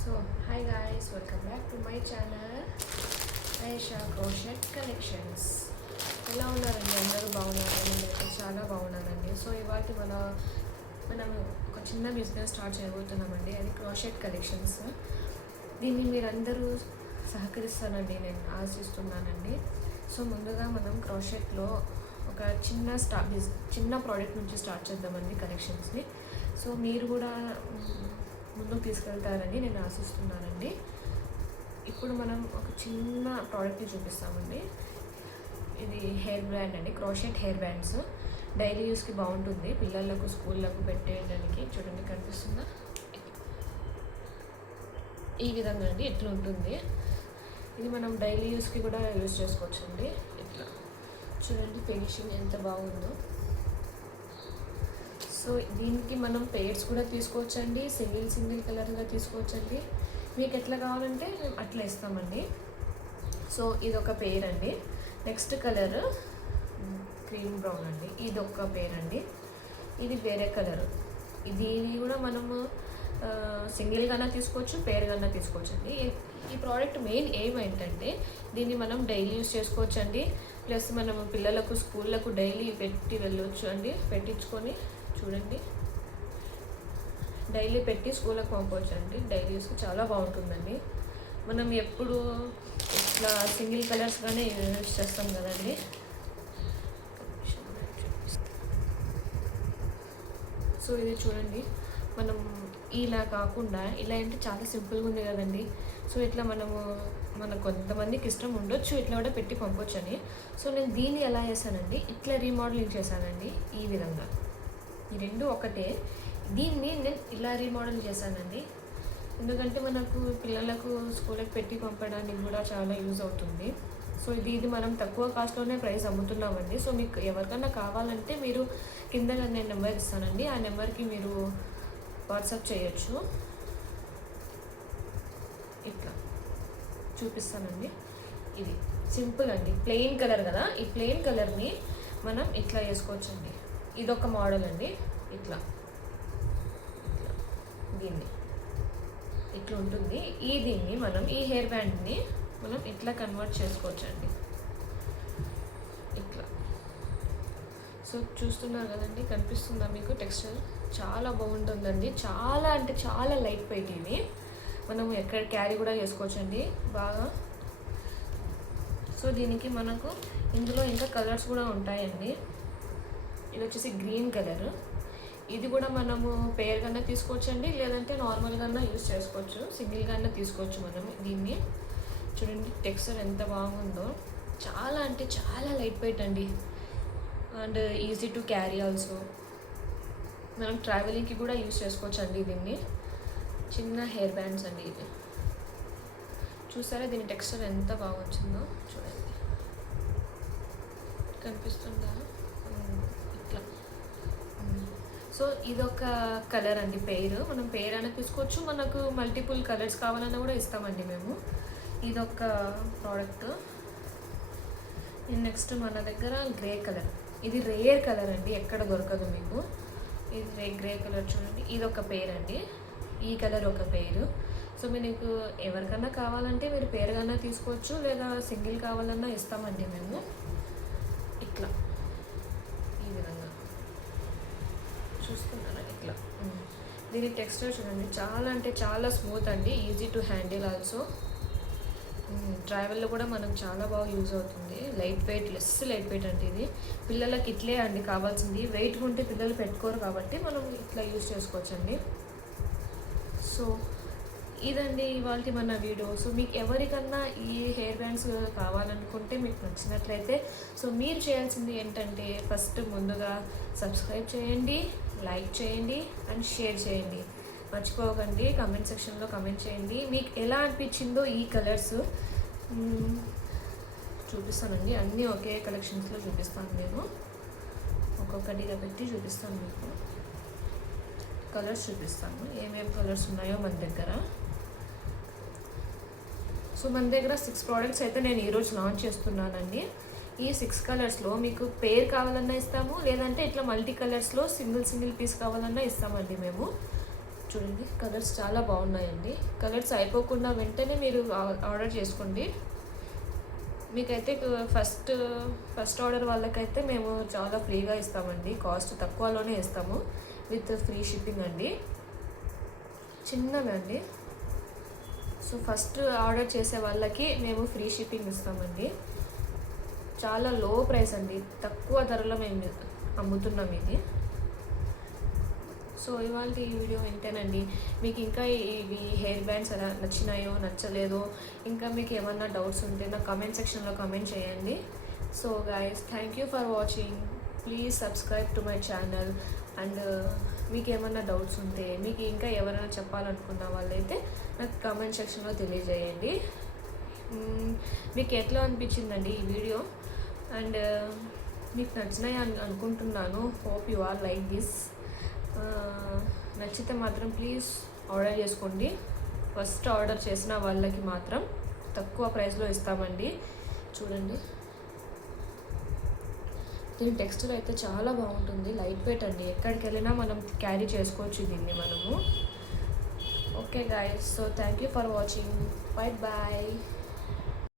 So, hi guys, welcome back to my channel Aisha Crochet Collections. ఎలా ఉన్నారండి? అందరూ బాగున్నారా? నేనైతే చాలా బాగున్నానండి. సో ఇవాళ మనం ఒక చిన్న బిజినెస్ స్టార్ట్ చేయబోతున్నామండి. అది క్రోషెట్ కలెక్షన్స్. దీన్ని మీరందరూ సహకరిస్తానండి నేను ఆశిస్తున్నానండి. సో ముందుగా మనం క్రోషెట్లో ఒక చిన్న ప్రోడక్ట్ నుంచి స్టార్ట్ చేద్దామండి కలెక్షన్స్ని. సో మీరు కూడా ముందుకు తీసుకెళ్తారని నేను ఆశిస్తున్నానండి. ఇప్పుడు మనం ఒక చిన్న ప్రోడక్ట్ని చూపిస్తామండి. ఇది హెయిర్ బ్యాండ్ అండి, క్రోషెట్ హెయిర్ బ్యాండ్స్. డైలీ యూస్కి బాగుంటుంది, పిల్లలకు స్కూళ్ళకు పెట్టేయడానికి. చూడండి, కనిపిస్తుందా? ఈ విధంగా అండి ఇట్లా ఉంటుంది. ఇది మనం డైలీ యూస్కి కూడా యూజ్ చేసుకోవచ్చండి. ఇట్లా చూడండి, ఫినిషింగ్ ఎంత బాగుందో. సో దీనికి మనం పెయిర్స్ కూడా తీసుకోవచ్చండి, సింగిల్ కలర్గా తీసుకోవచ్చండి. మీకు ఎట్లా కావాలంటే మేము అట్లా ఇస్తామండి. సో ఇది ఒక పెయిర్ అండి. నెక్స్ట్ కలర్ క్రీమ్ బ్రౌన్ అండి, ఇది ఒక పెయిర్ అండి. ఇది వేరే కలర్. దీన్ని కూడా మనము సింగిల్గానే తీసుకోవచ్చు, పెయిర్గానే తీసుకోవచ్చు అండి. ఈ ప్రోడక్ట్ మెయిన్ ఎయిమ్ ఏంటంటే దీన్ని మనం డైలీ యూస్ చేసుకోవచ్చు అండి. ప్లస్ మనము పిల్లలకు స్కూళ్ళకు డైలీ పెట్టి వెళ్ళొచ్చు అండి. పెట్టించుకొని చూడండి, డైలీ పెట్టి స్కూల్కి పంపవచ్చు అండి. డైలీ యూస్కి చాలా బాగుంటుందండి. మనం ఎప్పుడు ఇట్లా సింగిల్ కలర్స్గానే యూజ్ చేస్తాం కదండి. సో ఇది చూడండి, మనం ఇలా కాకుండా ఇలా అంటే చాలా సింపుల్గా ఉంది కదండి. సో ఇట్లా మన కొంతమందికి ఇష్టం ఉండొచ్చు ఇట్లా కూడా పెట్టి పంపొచ్చు అని. సో నేను దీన్ని ఎలా చేశానండి, ఇట్లా రీమోడలింగ్ చేశానండి. ఈ విధంగా ఈ రెండు ఒకటే. దీన్ని నేను ఇలా రీమోడల్ చేశానండి, ఎందుకంటే మనకు పిల్లలకు స్కూల్కి పెట్టి పంపడానికి కూడా చాలా యూజ్ అవుతుంది. సో ఇది మనం తక్కువ కాస్ట్లోనే ప్రైస్ అమ్ముతున్నామండి. సో మీకు ఎవరికైనా కావాలంటే మీరు కింద నేను నెంబర్ ఇస్తానండి, ఆ నెంబర్కి మీరు వాట్సాప్ చేయొచ్చు. ఇట్లా చూపిస్తానండి. ఇది సింపుల్ అండి, ప్లెయిన్ కలర్ కదా. ఈ ప్లెయిన్ కలర్ని మనం ఇట్లా వేసుకోవచ్చండి. ఇదొక మోడల్ అండి. ఇట్లా దీన్ని ఇట్లా ఉంటుంది. దీన్ని మనం ఈ హెయిర్ బ్యాండ్ని మనం ఇట్లా కన్వర్ట్ చేసుకోవచ్చండి. ఇట్లా. సో చూస్తున్నారు కదండి, కనిపిస్తుందా మీకు? టెక్స్చర్ చాలా బాగుంటుందండి. చాలా అంటే చాలా లైట్ వెయిట్. ఇది మనం ఎక్కడ క్యారీ కూడా చేసుకోవచ్చండి బాగా. సో దీనికి మనకు ఇందులో ఇంకా కలర్స్ కూడా ఉంటాయండి. ఇది వచ్చేసి గ్రీన్ కలర్. ఇది కూడా మనము పెయిర్గానే తీసుకోవచ్చండి, లేదంటే నార్మల్గానే యూజ్ చేసుకోవచ్చు, సింగిల్గానే తీసుకోవచ్చు మనం. దీన్ని చూడండి, టెక్స్చర్ ఎంత బాగుందో. చాలా అంటే చాలా లైట్ వెయిట్ అండి, and easy to carry also. మనం ట్రావెలింగ్కి కూడా యూజ్ చేసుకోవచ్చు అండి దీన్ని. చిన్న హెయిర్ బ్యాండ్స్ అండి ఇది. చూసారా దీని టెక్స్చర్ ఎంత బాగా వచ్చిందో? చూడండి, కనిపిస్తుందా? ఇట్లా. సో ఇదొక కలర్ అండి, పెయిర్. మనం పెయిర్ అయినా తీసుకోవచ్చు, మనకు మల్టిపుల్ కలర్స్ కావాలన్నా కూడా ఇస్తామండి మేము. ఇదొక ప్రోడక్ట్. నెక్స్ట్ మన దగ్గర గ్రే కలర్. ఇది రేర్ కలర్ అండి, ఎక్కడ దొరకదు మీకు. ఇది గ్రే కలర్ చూడండి, ఇదొక పెయిర్ అండి. ఈ కలర్ ఒక పెయిర్. సో మీకు ఎవరికన్నా కావాలంటే మీరు పెయిర్గానే తీసుకోవచ్చు, లేదా సింగిల్ కావాలన్నా ఇస్తామండి మేము. ఇట్లా ఈ విధంగా చూస్తున్నారా? ఇట్లా. దీని టెక్స్చర్ చూడండి, చాలా అంటే చాలా స్మూత్ అండి, ఈజీ టు హ్యాండిల్ ఆల్సో. ట్రావెల్లో కూడా మనకు చాలా బాగా యూజ్ అవుతుంది. లైట్ వెయిట్ అండి ఇది. పిల్లలకి ఇట్లే అండి కావాల్సింది. వెయిట్ ఉంటే పిల్లలు పెట్టుకోరు కాబట్టి మనం ఇట్లా యూజ్ చేసుకోవచ్చండి. సో ఇదండి ఇవాళ మన వీడియో. సో మీకు ఎవరికన్నా ఈ హెయిర్ బ్యాండ్స్ కావాలనుకుంటే, మీకు నచ్చినట్లయితే, సో మీరు చేయాల్సింది ఏంటంటే ఫస్ట్ ముందుగా సబ్స్క్రైబ్ చేయండి, లైక్ చేయండి అండ్ షేర్ చేయండి. మర్చిపోకండి, కమెంట్ సెక్షన్లో కమెంట్ చేయండి మీకు ఎలా అనిపించిందో. ఈ కలర్స్ చూపిస్తానండి, అన్నీ ఒకే కలెక్షన్స్లో చూపిస్తాను నేను. ఒక్కొక్కటిగా పెట్టి చూపిస్తాను మీకు. కలర్స్ చూపిస్తాను, ఏమేమి కలర్స్ ఉన్నాయో మన దగ్గర. సో మన దగ్గర 6 ప్రోడక్ట్స్ అయితే నేను ఈరోజు లాంచ్ చేస్తున్నానండి. ఈ 6 కలర్స్లో మీకు పెయిర్ కావాలన్నా ఇస్తాము, లేదంటే ఇట్లా మల్టీ కలర్స్లో సింగిల్ పీస్ కావాలన్నా ఇస్తామండి మేము. చూడండి కలర్స్ చాలా బాగున్నాయండి. కలర్స్ అయిపోకుండా వెంటనే మీరు ఆర్డర్ చేసుకోండి. మీకైతే ఫస్ట్ ఆర్డర్ వాళ్ళకైతే మేము చాలా ఫ్రీగా ఇస్తామండి. కాస్ట్ తక్కువలోనే ఇస్తాము విత్ ఫ్రీ షిప్పింగ్ అండి. చిన్నవి అండి. సో ఫస్ట్ ఆర్డర్ చేసే వాళ్ళకి మేము ఫ్రీ షిప్పింగ్ ఇస్తామండి. చాలా లో ప్రైస్ అండి, తక్కువ ధరలో మేము అమ్ముతున్నాం ఇది. సో ఇవాళ ఈ వీడియో ఇంతేనండి. మీకు ఇంకా ఇవి హెయిర్ బ్యాండ్స్ ఎలా నచ్చినాయో నచ్చలేదో, ఇంకా మీకు ఏమన్నా డౌట్స్ ఉంటే నా కామెంట్ సెక్షన్లో కామెంట్ చేయండి. So guys, thank you for watching. Please subscribe to my channel. And మీకు ఏమన్నా డౌట్స్ ఉంటే, మీకు ఇంకా ఎవరైనా చెప్పాలనుకున్న వాళ్ళైతే నాకు కామెంట్ సెక్షన్లో తెలియజేయండి. మీకు ఎట్లా అనిపించిందండి ఈ వీడియో? అండ్ మీకు నచ్చినాయి అనుకుంటున్నాను. Hope you are like this. నచ్చితే మాత్రం ప్లీజ్ ఆర్డర్ చేసుకోండి. ఫస్ట్ ఆర్డర్ చేసిన వాళ్ళకి మాత్రం తక్కువ ప్రైస్లో ఇస్తామండి. చూడండి, దీని టెక్స్చర్ అయితే చాలా బాగుంటుంది. లైట్ వెయిట్ అండి, ఎక్కడికి వెళ్ళినా మనం క్యారీ చేసుకోవచ్చు దీన్ని మనము. Okay guys, so thank you for watching. Bye bye.